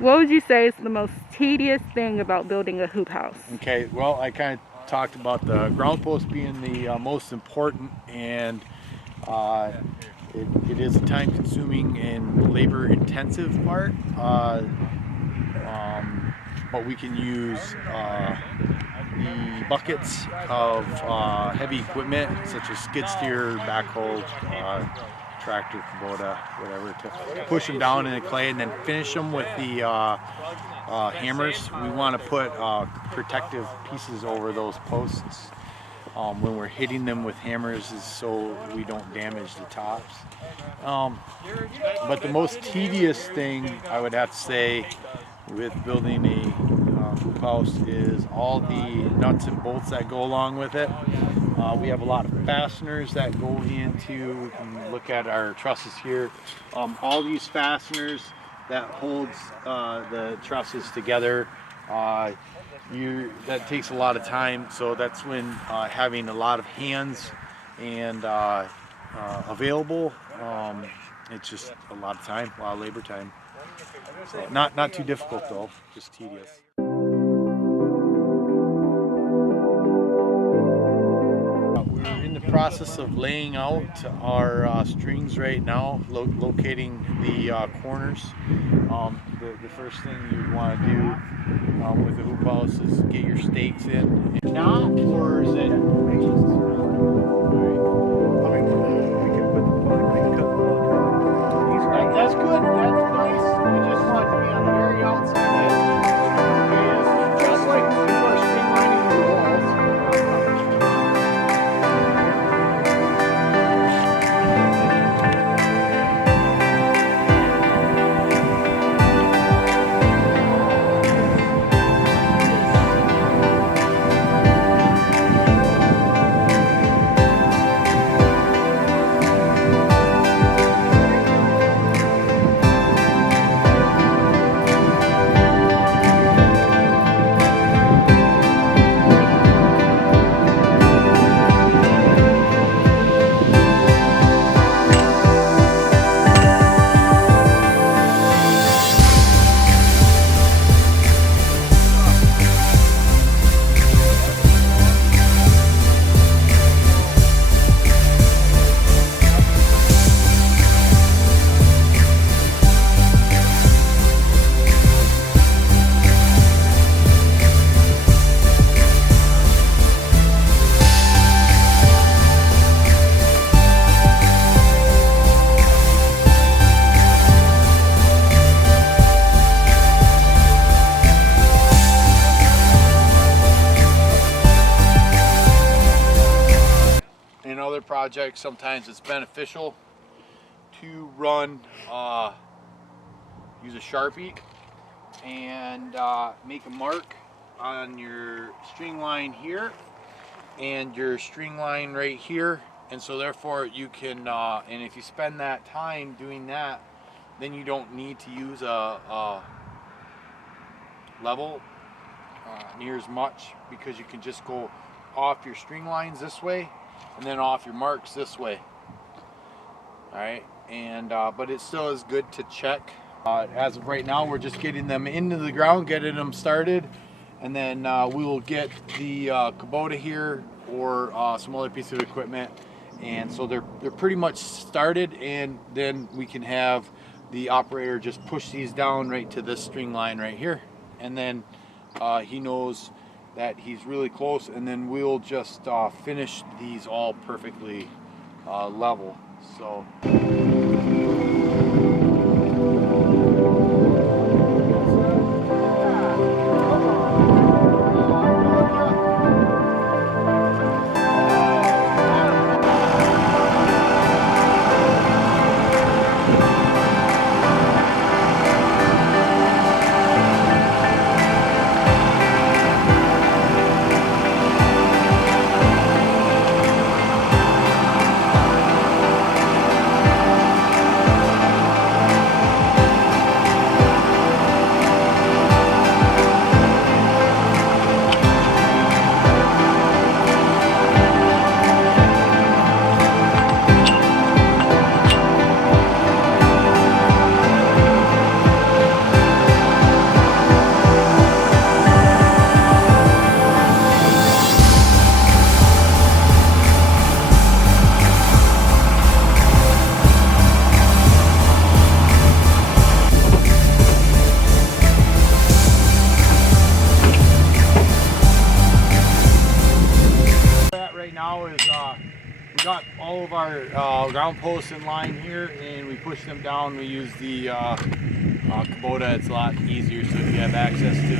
What would you say is the most tedious thing about building a hoop house? Okay, well, I kind of talked about the ground post being the most important, and it is a time-consuming and labor-intensive part. But we can use the buckets of heavy equipment such as skid steer, backhoe, tractor, Kubota, whatever, to push them down in the clay and then finish them with the hammers. We want to put protective pieces over those posts when we're hitting them with hammers, is so we don't damage the tops. But the most tedious thing I would have to say with building a hoop house is all the nuts and bolts that go along with it. We have a lot of fasteners that go into, we can look at our trusses here, all these fasteners that holds the trusses together. That takes a lot of time, so that's when having a lot of hands and available, it's just a lot of time, a lot of labor time. So not too difficult though, just tedious. We're in the process of laying out our strings right now, locating the corners. The first thing you'd want to do with the hoop house is get your stakes in. Not, or is it? That's good. That's nice. We just want it to be on the very outside edge. Just like when we were streamlining the walls. Projects, sometimes it's beneficial to run use a Sharpie and make a mark on your string line here and your string line right here, and so therefore you can and if you spend that time doing that, then you don't need to use a level near as much, because you can just go off your string lines this way and then off your marks this way. All right, and but it still is good to check. As of right now, we're just getting them into the ground, getting them started, and then we will get the Kubota here or some other piece of equipment, and so they're pretty much started, and then we can have the operator just push these down right to this string line right here, and then he knows that he's really close, and then we'll just finish these all perfectly level. So of our ground posts in line here, and we push them down. We use the Kubota. It's a lot easier, so if you have access to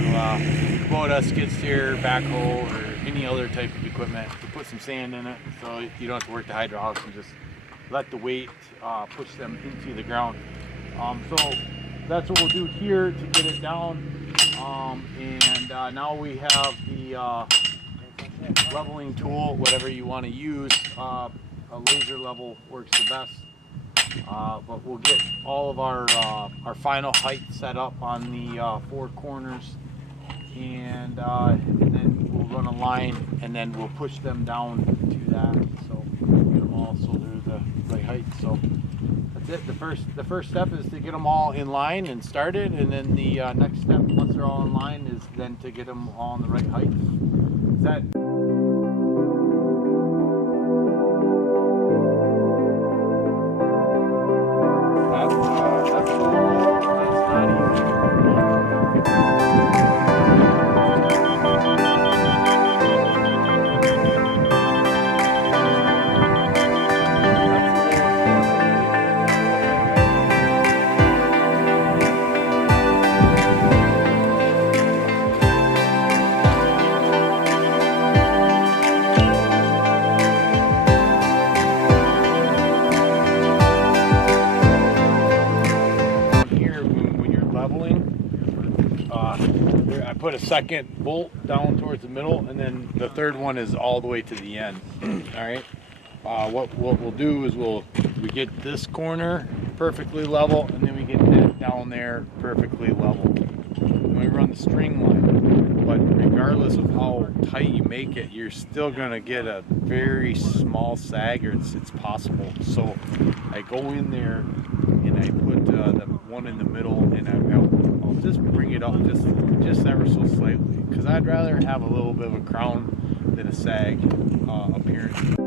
Kubota, skid steer, backhoe, or any other type of equipment, you put some sand in it so you don't have to work the hydraulics and just let the weight push them into the ground. So that's what we'll do here to get it down. Now we have the leveling tool, whatever you want to use. A laser level works the best. But we'll get all of our final height set up on the 4 corners, and then we'll run a line, and then we'll push them down to that, so get them all so they're the right height. So that's it. The first step is to get them all in line and started, and then the next step, once they're all in line, is then to get them all in the right height. Is that I put a second bolt down towards the middle, and then the third one is all the way to the end. All right. What we'll do is we get this corner perfectly level, and then we get that down there perfectly level. And we run the string line, but regardless of how tight you make it, you're still gonna get a very small sag, or it's possible. So I go in there and I put the one in the middle, and I'll just bring it up just ever so slightly, because I'd rather have a little bit of a crown than a sag appearance.